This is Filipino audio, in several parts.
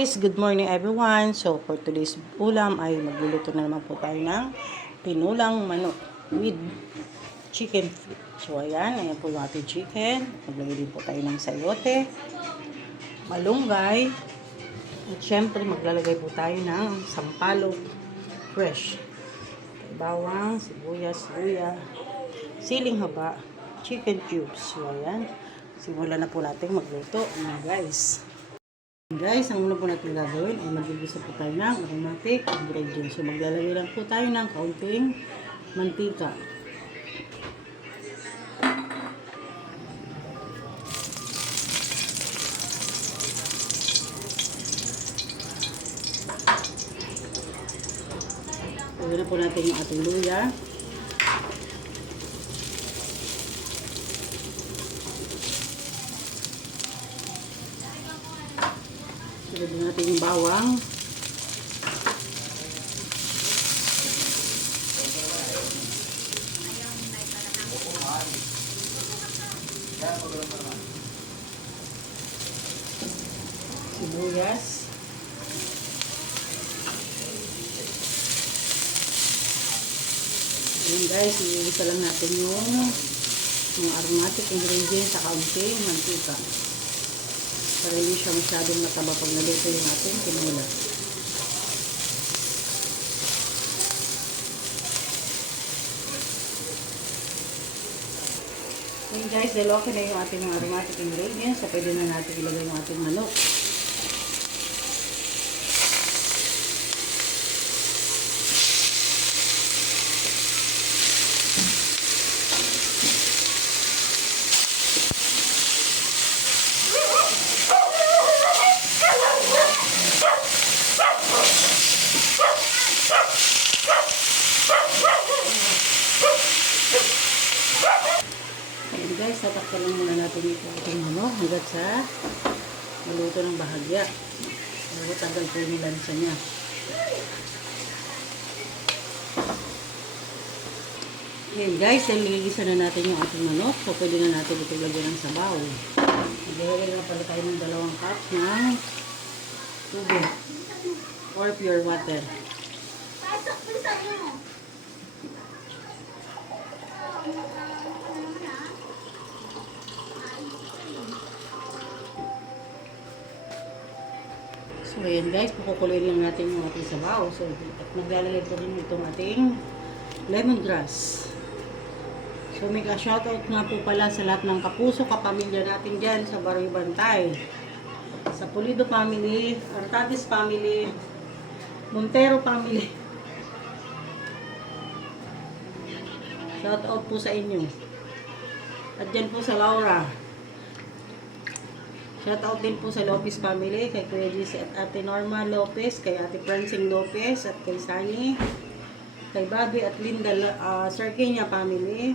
guys, good morning everyone. So for today's ulam ay magluluto na naman po tayo ng pinulang manok with chicken feet. So ayan po yung ating chicken. Maglagay din po tayo ng sayote, malunggay, at syempre maglalagay po tayo ng sampalok fresh. Bawang, sibuyas, luya, siling haba, chicken cubes. So ayan, simulan na po natin magluto guys. Guys, ang una po natin gagawin ay mag-igisa po tayo ng aromatic ingredients. So, maglalagay lang po tayo ng kaunting mantika. Lagyan na po natin yung ating luya. Lagyan natin yung bawang. Sibuyas. Ayan guys, iisa lang natin yung aromatic ingredients sa kaunting mantika. Para hindi siya masyadong mataba pag naluto yung ating pinula. Okay guys, dahil okay na yung ating mga aromatic ingredients, so pwede na natin ilagay yung ating manok. Ayan guys, tatakpan lang muna natin itong hanggat sa maluto ng bahagya. Bago tagal po yung lansa niya. Ayan guys, nililisa na natin yung ating manok. So pwede na natin ito lagyan ng sabaw. Maglagay na pala tayo ng 2 cups ng tubig or pure water. So ayan guys, pakukuloyin lang natin yung ating sabaw. So at maglalagay ko rin itong ating lemongrass. So mega shoutout nga po pala sa lahat ng kapuso, kapamilya natin dyan sa Barrio Bantay. Sa Pulido family, Artadis family, Montero family. Shoutout po sa inyo. At dyan po sa Laura. Shoutout din po sa Lopez family, kay Kuya Gis at Ate Norma Lopez, kay Ate Francine Lopez, at kay Sunny, kay Bobby at Linda Sir Kenya family,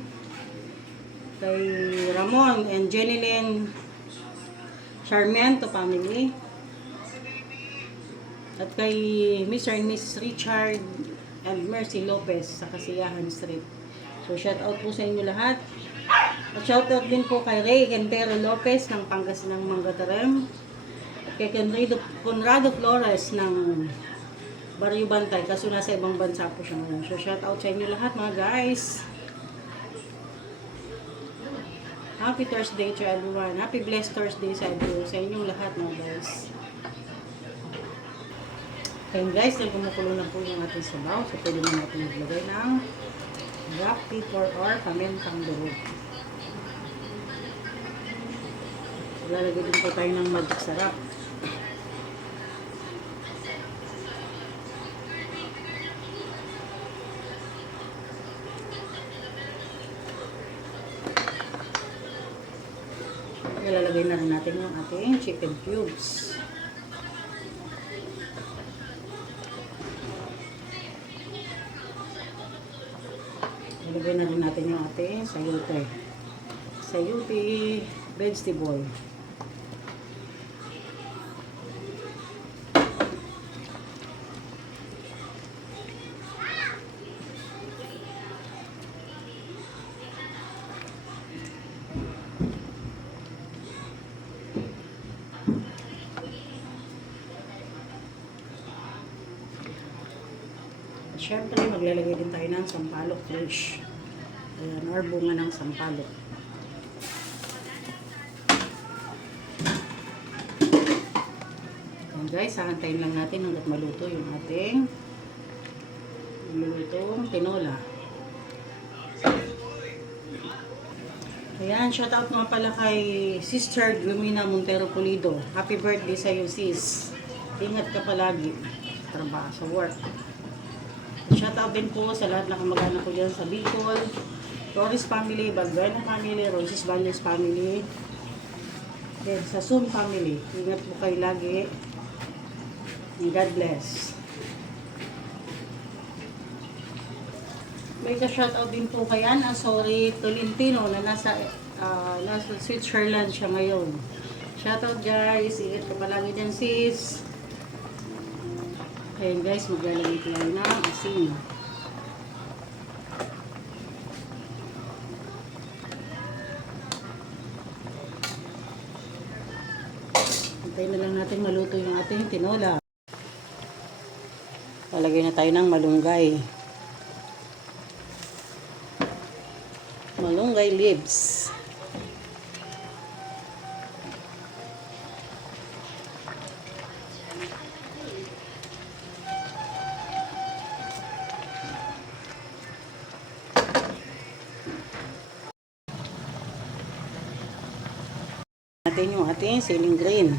kay Ramon and Jenilyn Charmiento family, at kay Mr. and Mrs. Richard and Mercy Lopez sa Kasiyahan Street. So shoutout po sa inyo lahat. At shoutout din po kay Ray Gentero Lopez ng Pangasinan Mangatarem. At kay Conrado Flores ng Barrio Bantay, kaso nasa ibang bansa po siya ngayon. So shoutout sa inyo lahat mga guys. Happy Thursday to everyone. Happy blessed Thursday sa inyong lahat mga guys. Okay guys, nagkumukulo na po yung ating sabaw. So pwede na natin maglagay ng black pepper or pamintang durog. Lalagay din po tayo ng magic sarap. Lalagay na rin natin yung ating chicken cubes. Lalagay na rin natin yung ating sayote. Sayote vegetable. At syempre, maglalagay din tayo ng sampalok fresh. Ayan, or bunga ng sampalok. Ayan guys, hahantayin lang natin hanggat maluto yung ating lulutong tinola. Ayan, shout out nga pala kay Sister Glumina Montero Pulido. Happy birthday sa iyo, sis. Ingat ka palagi sa trabaho, sa work. Shout out din po sa lahat ng kamag-anak ko dyan sa Bicol, Torres family, Bagwena family, Roses Values family, then sa Sun family. Ingat po kayo lagi. And God bless. May ka-shoutout din po kay Ana Tolentino na nasa Switzerland siya ngayon. Shoutout guys, ingat ka palagi dyan sis. Ayan guys, maglalagay ko lang ng asin. Hintayin na lang natin maluto yung ating tinola. Lalagay na tayo ng malunggay. Malunggay leaves. Natin yung ating ceiling green.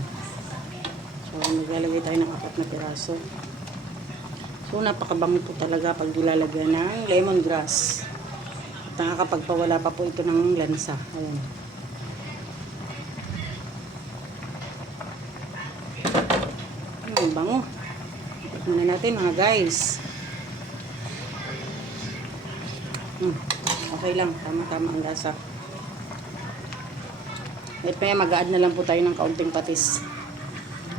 So, maglalagay tayo ng 4 na piraso. So, napakabango po talaga pag nilalagyan ng lemongrass. Nakakapagpawala pa po ito ng lansa. Ayan. Ang bango. Tikman na natin mga guys. Okay lang. Tama-tama ang lasa. At may mag-add na lang po tayo ng kaunting patis.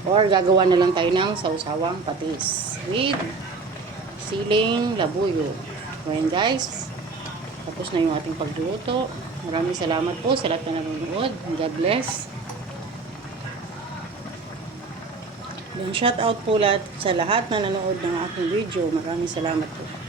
Or gagawa na lang tayo ng sausawang patis. With siling labuyo. Ayan guys. Tapos na yung ating pagluluto. Maraming salamat po sa lahat na nanonood. God bless. Then shout out po lahat sa lahat na nanonood ng aking video. Maraming salamat po.